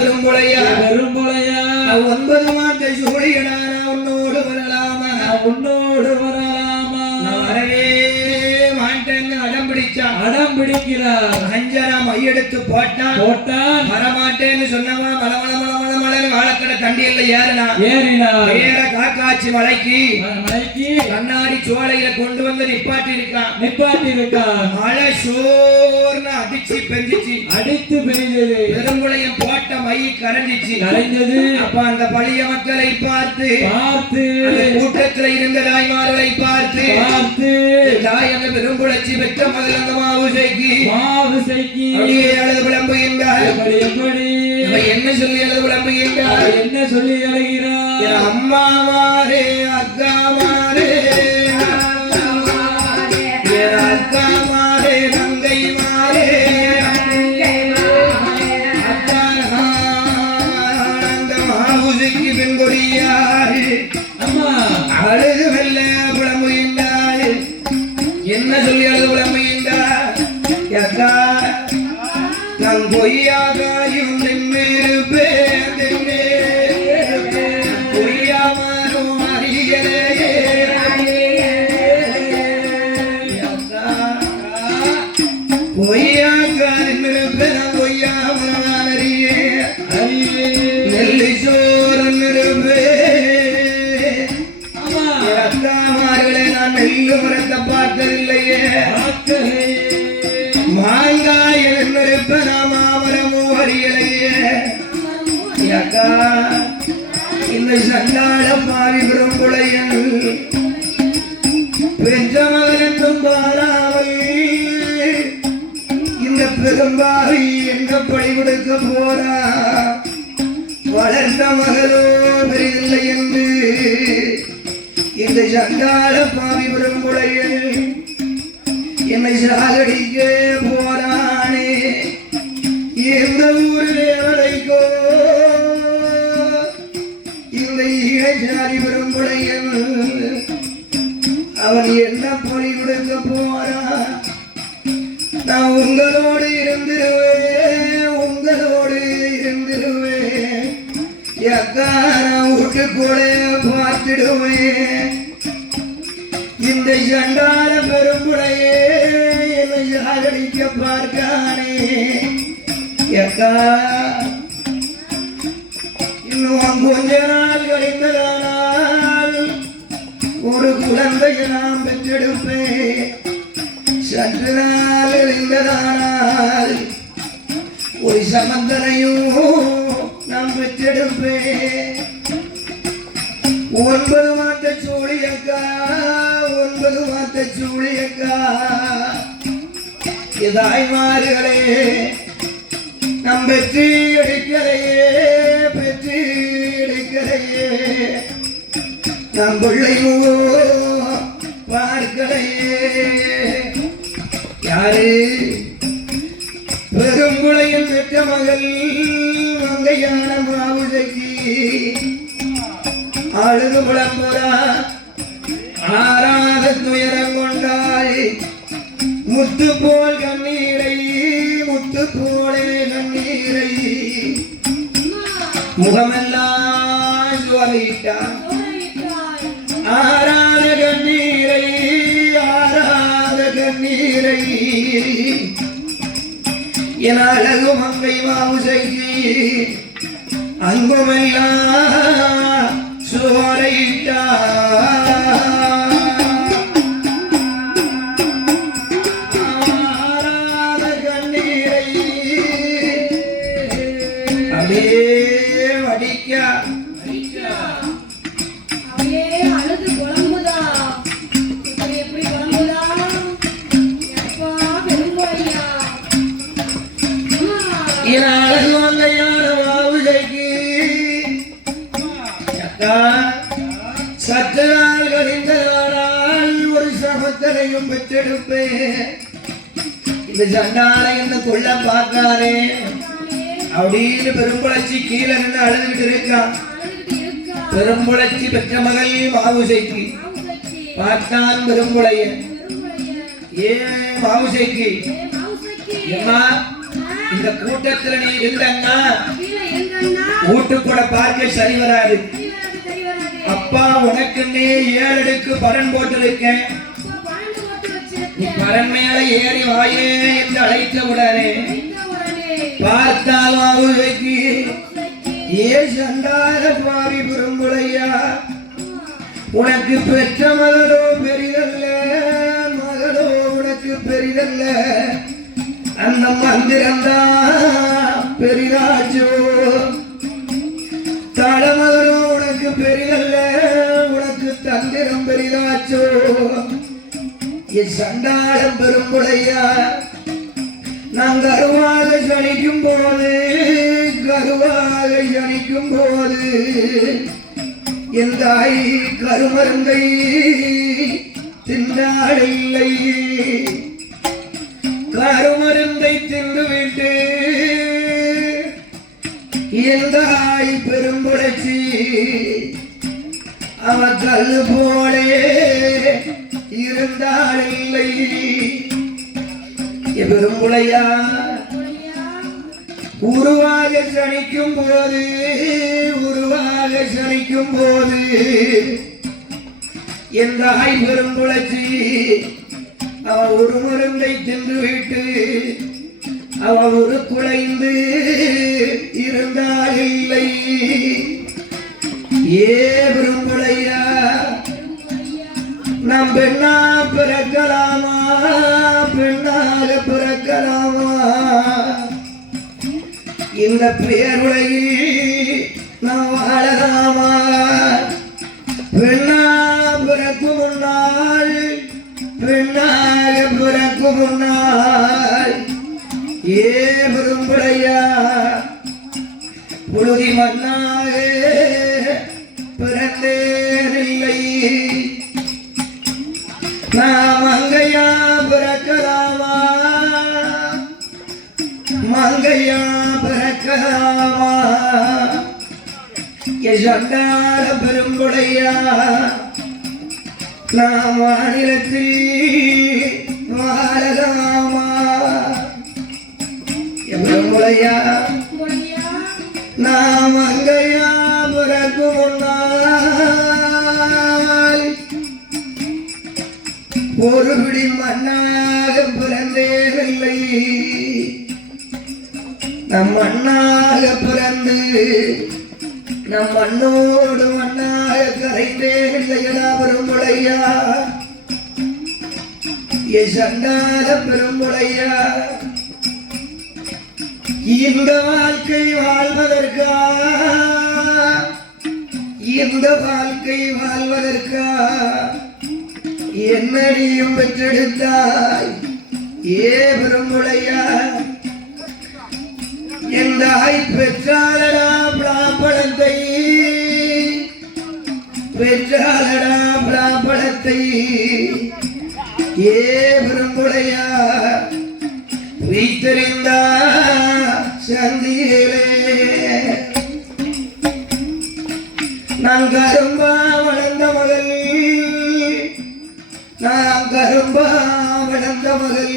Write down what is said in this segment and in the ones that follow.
பெரும்புலையா? பெரும்புலையா? ஒன்பது மாத சூழியனா நான் உன்னோடு வரலாமா? உன்னோடு வரலாமா? வரவே மாட்டேன்னு அடம் பிடிச்சான். அடம் பிடிக்கிறார். அஞ்சனா மையெடுத்து போட்டான். போட்டான். வரமாட்டேன்னு சொன்னவன் மல மல வாழக்கடை தண்டியல்ல ஏறினா ஏறினார் வேற காக்காட்சி மலைக்கு மலைக்கு கண்ணாடி சோலையில கொண்டு வந்து நிப்பாட்டி இருக்கான் நிப்பாட்டி இருக்கான் மழை சோர்னு அடிச்சு பெஞ்சிச்சு. அடித்து பெய்தது பெருங்குளையம் போட்ட மை கரைஞ்சிச்சு. கரைந்தது அப்ப அந்த பழிய மக்களை பார்த்து பார்த்து. கூட்டத்துல இருந்த தாய்மார்களை பார்த்து பார்த்து. தாய் அந்த பெருங்குளச்சி பெற்ற மகள் அந்த மாவுசைக்கு மாவு சைக்கி அப்படியே அழுது எப்படி அவன் என்ன சொல்லி அழுது புலம்புகின்றார் என்ன சொல்லி அழைகிறார்? என் அம்மாமாரே அக்காமாரே அக்காமாரே தங்கைமாரே அக்கா அந்த மாவுசைக்கு பெண்கொடியாரு அழுது வெல்ல புலம்புகின்றாள் என்ன சொல்லி அழுது புலம்புகின்றார் அக்கா நான் பொய்யாகாயும் இந்த சண்டாள மாறி பெருங்குளையன் பெற்ற மகனுக்கும் பாராமல் இந்த பெரும்பாவை எங்க பழிவிடுக்க போறா வளர்ந்த மகளோ பெரிதில்லை என்று இந்த சண்டாள பாவி என்னை சாகடிக்க போறானே. இந்த ஊர் தேவதைக்கோ இந்த ஈழச்சாரி பெரும்புடையன் அவன் என்ன பணி கொடுக்க போறான்? நான் உங்களோடு இருந்திருவேன் உங்களோடு இருந்திருவேன். அக்கா நான் வீட்டுக்குள்ள பார்த்துடுவேன். இந்த சண்டால பெரும்புடையே என்னை சாகடிக்க பார்க்கானே. அக்கா இன்னும் கொஞ்ச நாள் கழிந்ததானால் ஒரு குழந்தையை நான் பெற்றெடுப்பேன். சற்று நாள் கழிந்ததானால் ஒரு சமந்தனையும் நான் பெற்றெடுப்பேன். ஒன்பது மாட்ட சோழியக்கா ஒன்பது மாத்த சூழியக்கா. இதாய்மார்களே நம் பெற்றி எடுக்கலையே பெற்றி எடுக்கலையே. நம் பிள்ளையோ பார்க்கலையே. யாரு? பெருங்குளையில் பெற்ற மகள் மங்கையான மாவுதைக்கு அழுது புலம்புறான் முத்து போல் கண்ணீரை முத்து போலே கண்ணீரை. முகமெல்லாம் சுவரிட்டான் ஆறாத கண்ணீரை ஆறாத கண்ணீரை. என அழகு மங்கை மாவு செய்தி அங்குமெல்லாம் சுவரையிட்டா மங்கையான மாவுசைக்கு அக்கா, சற்று நாள் கழிந்த நாளால் ஒரு சமத்தனையும் பெற்றெடுப்பேன் இந்த சண்டாளை இந்த கொள்ள பார்க்காரே அப்படின்னு பெரும்புழச்சி கீழே நின்று அழுதுகிட்டு இருக்கான். பெரும்புழச்சி பெற்ற மகள் மாவுசைக்கு பார்த்தான் மாவுசைக்கு ஏம்மா இந்த கூட்டத்துல நீ இருந்தன்னா வீட்டுக்கூட பார்க்க சரி வராது. அப்பா உனக்குன்னே ஏழடுக்கு பரன் போட்டு நீ வச்சிருக்கேன். பரன் மேல ஏறி வாயே என்று அழைக்க விடாதே வைத்த உடனே. பார்த்தால் அவருக்கு வைத்து, ஏ சண்டார பாவி பெரும்புளையா அம்மா, உனக்கு பெற்ற மகளோ பெரிதல்ல மகளோ உனக்கு பெரிதல்ல. அந்த மந்திரம்தான் பெரிதாச்சோ தடமகளோ உனக்கு பெரியல்ல உனக்கு தந்திரம் பெரிதாச்சோ? என் சண்டாளம் பெரும்புடையா நான் கருவாக சனிக்கும் போது கருவாக சனிக்கும் போது என் தாய் கருமருந்தை தின்றாடில்லை அருமருந்தை தின்றுவிட்டு என் தாய் பெரும்புடைச்சி அவ கல்லு போலே இருந்தாளில்லை. பெரும்புளையா உடையா, உருவாக சனிக்கும் போது உருவாக சனிக்கும் போது என் தாய் பெரும்புழச்சி அவ ஒரு மருந்தை தின்றுவிட்டு அவ ஒரு குலைந்து இருந்தால் இல்லை. ஏ விரும்புலையா? நாம் பெண்ணா பிறக்கலாமா? பெண்ணாக பிறக்கலாமா? இந்த பேருலகில் நாம் வாழலாமா? பெண்ணா முன்னாய் முன்னால் ஏ பெரும்புடையா புழுதி மண்ணாக பிறந்தேனில்லை. நாம் அங்கையா பிறக்கலாமா? மங்கையா பிறக்கலாமா? எசண்டார பெரும்புடையா? நாம் மாநிலத்தில் வாழலாமா பெரும்புடையா நாம் அங்கையா பிறக்கும் முன்னால். ஒரு பிடி மண்ணாக பிறந்தேவில்லை. நம் மண்ணாக பிறந்து நம் மண்ணோடு மண்ணாக கரைந்தே இல்லையடா பெருமுடையா எ சண்டாக பெருமுடையா இந்த வாழ்க்கை வாழ்வதற்கா? இந்த வாழ்க்கை வாழ்வதற்கா? என்னடியும் பெற்றெடுத்தாய்? ஏ பெருமுடையா என் தாய் பெற்றாலடா பிளாப்பழத்தை பெற்றாலடா பிளாப்பழத்தை ஏ பெருமுடையா வைத்திருந்தா சந்தியிலே. நான் கரும்பா வளர்ந்த மகள். நான் கரும்பா வளர்ந்த மகள்.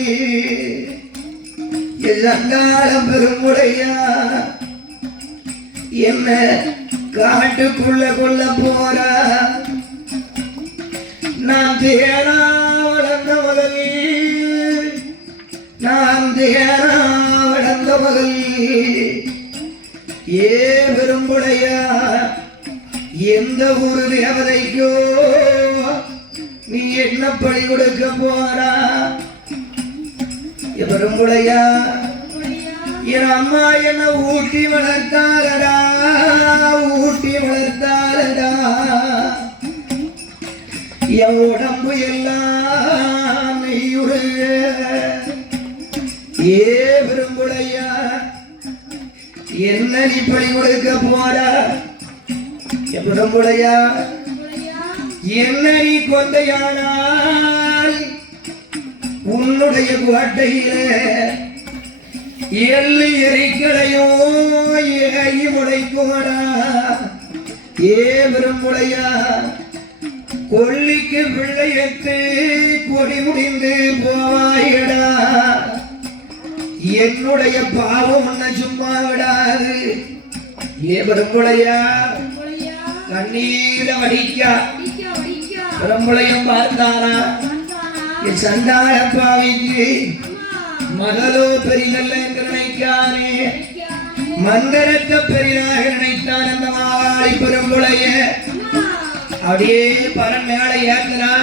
எல்லாம் பெருமுடையா. என்ன காட்டுக்குள்ள கொள்ள போறா? நான் தேனா நான் தேனா ஏ பெரும்புடையா எந்த ஒரு தேவதைக்கோ நீ என்ன பழி கொடுக்க போறா? பெரும்புடையா என் அம்மா என்ன ஊட்டி வளர்த்தாரடா ஊட்டி வளர்த்தாரடா. என் உடம்பு எல்லாம் ஏ விரும்புலையா? என்ன நீ பழி கொடுக்க போறா? விரும்புலையா? என்ன நீ கொந்தையானால்? உன்னுடைய கோட்டையிலே எள்ளு எரிக்கலையோ? ஏகி முளைக்குமடா? ஏ விரும்புலையா? கொல்லிக்கு பிள்ளையத்து கொடி முடிந்து போவாயடா. என்னுடைய பாவம் உன்னை சும்மா விடாது. ஏ பெரும்புளையா கண்ணீர வடிக்கா. பெரும்புளையம் பார்த்தாரா என் சண்டாள பாவிக்கு மகளோ பெரிதல்ல என்று நினைக்கானே மந்திரத்த பெரிதாக நினைத்தான் அந்த மாவாளி பெரும்புளைய அப்படியே பரன் மேல ஏத்துனா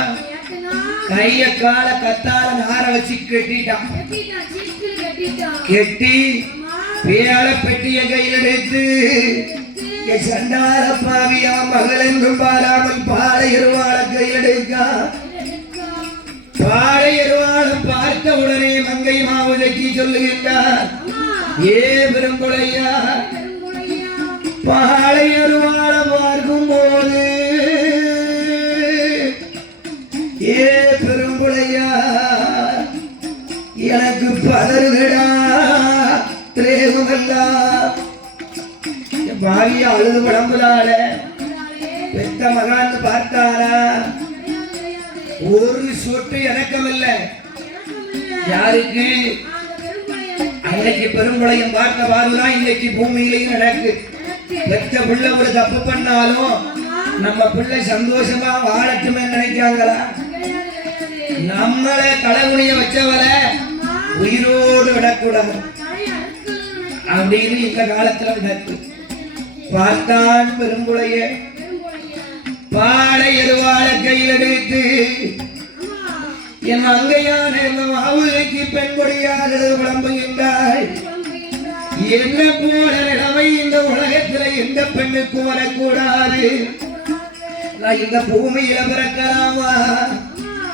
கைய கால கத்தால நார வச்சு கட்டிட்டான். கெட்டி அம்மா பேழ பெட்டிய கையில் எடுத்து என் சண்டாள பாவி அவன் மகளெங்கும் பாராமல் பாலை எருவாள கையில் எடுக்கா. பாலை எருவாளும் பார்த்த உடனே மங்கை மாவுதைக்கு சொல்லுகின்றார் ஏ பெருங்குழையா பாலை அருவாள பார்க்கும் போது எனக்கு பதறுதடா திரேகமல்லா பாவி அழுது உடம்புலால பெத்த மகான்னு பார்த்தாரா ஒரு சொட்டு இறக்கமில்ல யாருக்கு அன்னைக்கு பெரும்புளையம் பார்த்த பாருதான் இன்னைக்கு பூமியிலையும் நடக்கு எனக்கு பெத்த பிள்ளை ஒரு தப்பு பண்ணாலும் நம்ம பிள்ளை சந்தோஷமா வாழட்டுமே நினைக்காங்களா கிடையாது கிடையாது நம்மளை தலைகுனிய வச்சவரை உயிரோடு விடக்கூடாது. அப்படின்னு இந்த காலத்துல நடக்கு பார்த்தான் பெரும்புடைய பாடை எதுவாழ கையில் எடுத்து. என் அங்கையான இந்த பெண் கொடியானது விளம்புகின்றாள் என்ன போல நிலைமை இந்த உலகத்துல எந்த பெண்ணுக்கும் வரக்கூடாது. நான் இந்த பூமியில பிறக்கலாமா?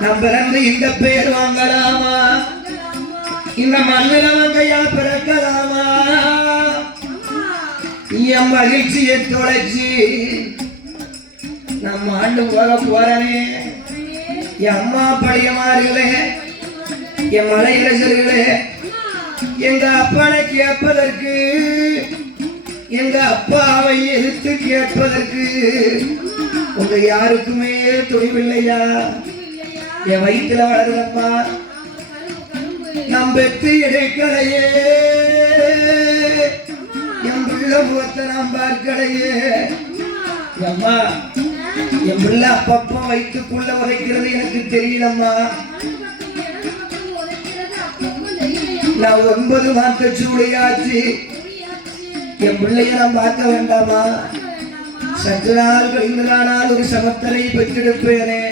நான் பிறந்து இந்த பேர் வாங்கலாமா? இந்த மண்ணில் கையால் பிறக்கலாமா? என் மகிழ்ச்சியை தொலைச்சி நம்ம ஆண்டு போக போறனே. என் அம்மா பழையமார்களே என் மலையரசர்களே எங்க அப்பனை கேட்பதற்கு எங்க அப்பாவை எதிர்த்து கேட்பதற்கு உங்க யாருக்குமே துணிவில்லையா? என் வயிற்றுல வளருதப்பா. நம் பெத்து இடைக்கலையே என் பிள்ளை முகத்தை நாம் பார்க்கலையே. அம்மா என் பிள்ளை அப்பப்போ வயிற்றுக்குள்ள உதைக்கிறது எனக்கு தெரியலம்மா. நான் ஒன்பது மாத்த சூடையாச்சு. என் பிள்ளைய நான் பார்க்க வேண்டாமா? சற்று நாள் கழிந்ததானால் ஒரு சமத்தனை பெற்றெடுப்பேனே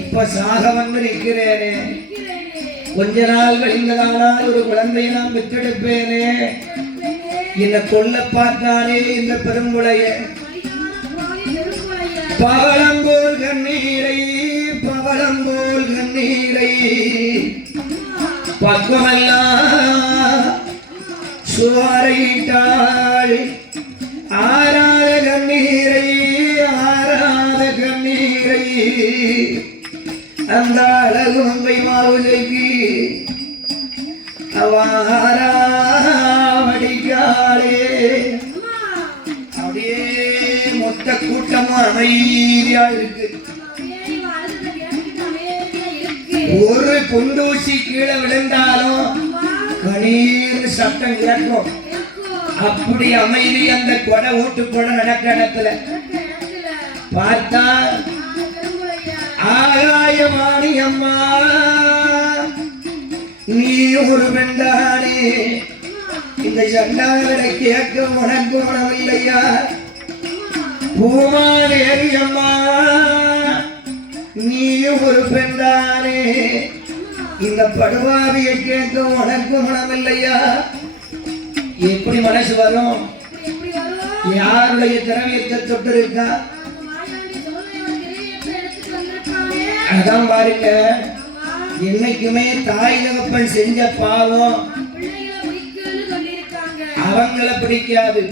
இப்ப சாக வந்து நிற்கிறேனே. கொஞ்ச நாள் கழிந்ததானால் ஒரு குழந்தையை நான் பெற்றெடுப்பேனே. என்னை கொல்ல பார்த்தானே இந்த பெருங்குளைய பவளம்போல் கண்ணீரை பவளம்போல் கண்ணீரை. பக்குவமெல்லாம் சுவாரையிட்டாள் ஆறாத கண்ணீரை ஆறாத கண்ணீரை. அந்த அழகு மங்கை மாவுதைக்கு அமைதியா இருக்கு. ஒரு குண்டூசி கீழே விழுந்தாலும் கணீர் சத்தம் கேட்கும் அப்படி அமைதி அந்த கொடை ஊட்டு கொடை நடக்கிற இடத்துல. பார்த்தா ஆகாயமானி அம்மா நீ ஒரு பெண்டானே இந்த சண்டாவரை கேட்க உனக்கு உணவில்லையா பூமாதேவி அம்மா நீ ஒரு பெண்டானே இந்த படுவாவியை கேட்க உனக்கு மனமில்லையா? எப்படி மனசு வரும்? யாருடைய திரவியத்தை தொட்டிருக்கா? அதான் பாருங்க என்னைக்குமே தாய் தகப்பன் செஞ்ச பாவம் அவங்கள பிடிக்காது.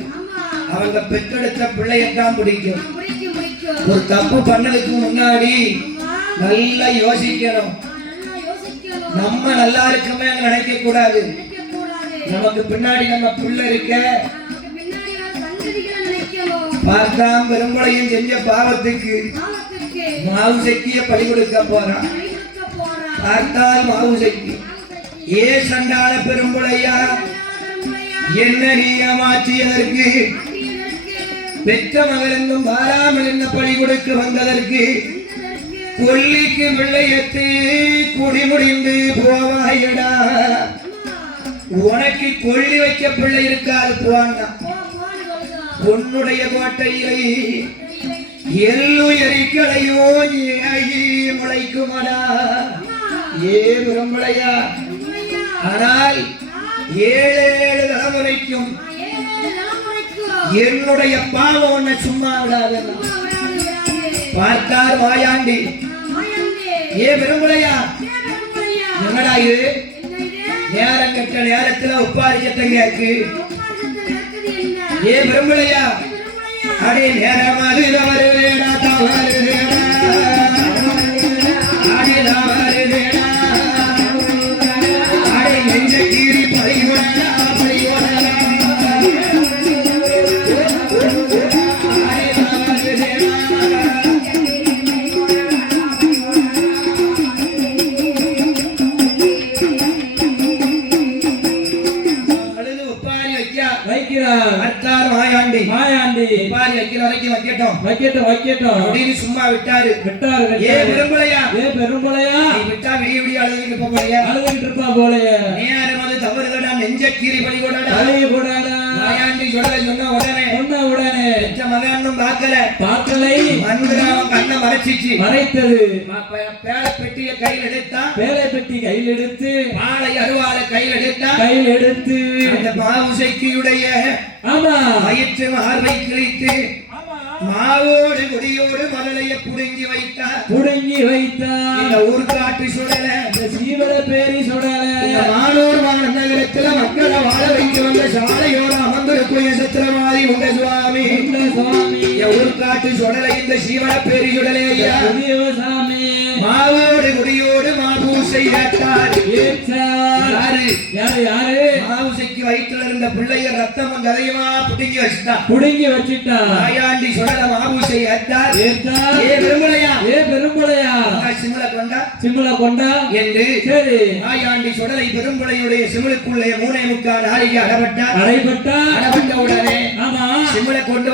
அவங்க பெற்றெடுத்த பிள்ளையத்தான் பிடிக்கும். ஒரு தப்பு பண்ணதுக்கு முன்னாடி நல்லா யோசிக்கணும். நம்ம நல்லா இருக்குமே நினைக்க கூடாது நமக்கு பின்னாடி நம்ம பிள்ளை இருக்க. பார்த்தா பெரும்பளையும் செஞ்ச பாவத்துக்கு மாவு செக்கிய பழி கொடுக்க போறான். பார்த்தால் மாவு செக்கி ஏ சண்டாள பெரும்புளையா என்ன நீ ஏமாற்றியதற்கு? பெற்ற மகள் என்னும் பாராமல் என்ன பழி கொடுக்க வந்ததற்கு கொல்லிக்கு வெள்ளையத்து குடி முடிந்து போவாயடா. உனக்கு கொள்ளி வைக்க பிள்ளை இருக்காது போவான்னா உன்னுடைய கோட்டையிலே எல்லுயரிக்கலையோ ஏகி முளைக்குமடா. ஏ விரும்பலையா ஆனால் ஏழு ஏழு தலைமுறைக்கும் என்னுடைய பாவம் உன்னை சும்மா விடாதன்னா பார்த்தார் வாயாண்டி ஏ விரும்பலையா என்னடா இது? நேரம் கெட்ட நேரத்துல உப்பாரி சத்தம் கேக்கு ஏ விரும்பலையா அடி நேரம் வருவேடா தவறுவேடா அடே அப்படின்னு சும்மா விட்டாரு. விட்டாரு ஏ. விரும்பலையா ஏ பெரும்பளையா நீ விட்டா விடிய விடிய அழுதுட்டு போறியா அழுதுகிட்டு இருப்பா போலயே. நேரம் அது தவறுதடா. நெஞ்ச கீறி பலி கொடாடா தலையை போடாடா. மாயாண்டி சொல்ல சொன்ன உடனே சொன்ன உடனே. பெற்ற மகனும் பார்க்கல. பார்க்கலை. கண்ணை மறைச்சிச்சு. மறைத்தது. பேர பெட்டிய கையில் எடுத்தா வேலை பெட்டி கையில் எடுத்து பாலை அருவாளை கையில் எடுத்தா கையில் எடுத்து. அந்த மாவுசைக்கியுடைய ஆமா. வயிற்று மார்பை கிழித்து மாவோடு குடியோடு மலலைய புடுங்கி வைத்தார் புடுங்கி வைத்தார் இந்த ஊர்காட்டு சுடல. இந்த சீவல பேரி இந்த சுடல மானோர் மாநகரத்துல மக்களை வாழ வைக்க வந்த சாலையோட அமர்ந்திருக்கும் சத்திரவாதி உங்க சுவாமி இந்த சுவாமி இந்த ஊர்காட்டு சுடலை இந்த சீவன பேரி சுடலே ஐயா. சாமி மாவோடு குடியோடு மாபூசை ஏற்றார். யாரு யாரு? மாவுசைக்கு வயிற்றுல இருந்த பிள்ளைய ரத்தமும் கதையுமா புடுங்கி வச்சுட்டான் புடுங்கி வச்சிட்டா. மாயாண்டி சுடல மாபூசை ஏற்றார். ஏ விரும்பலையா ஏ பெரும்பளையா சிம்மல கொண்டா. சிம்மல கொண்டா? என்று சரி. மாயாண்டி சுடலை பெரும்புளையுடைய சிமிழுக்குள்ளே மூணே முக்கால் நாளிகை அடப்பட்டார் அடைபட்டா அடப்பட்ட உடனே ஆமா. சிமிழை கொண்டு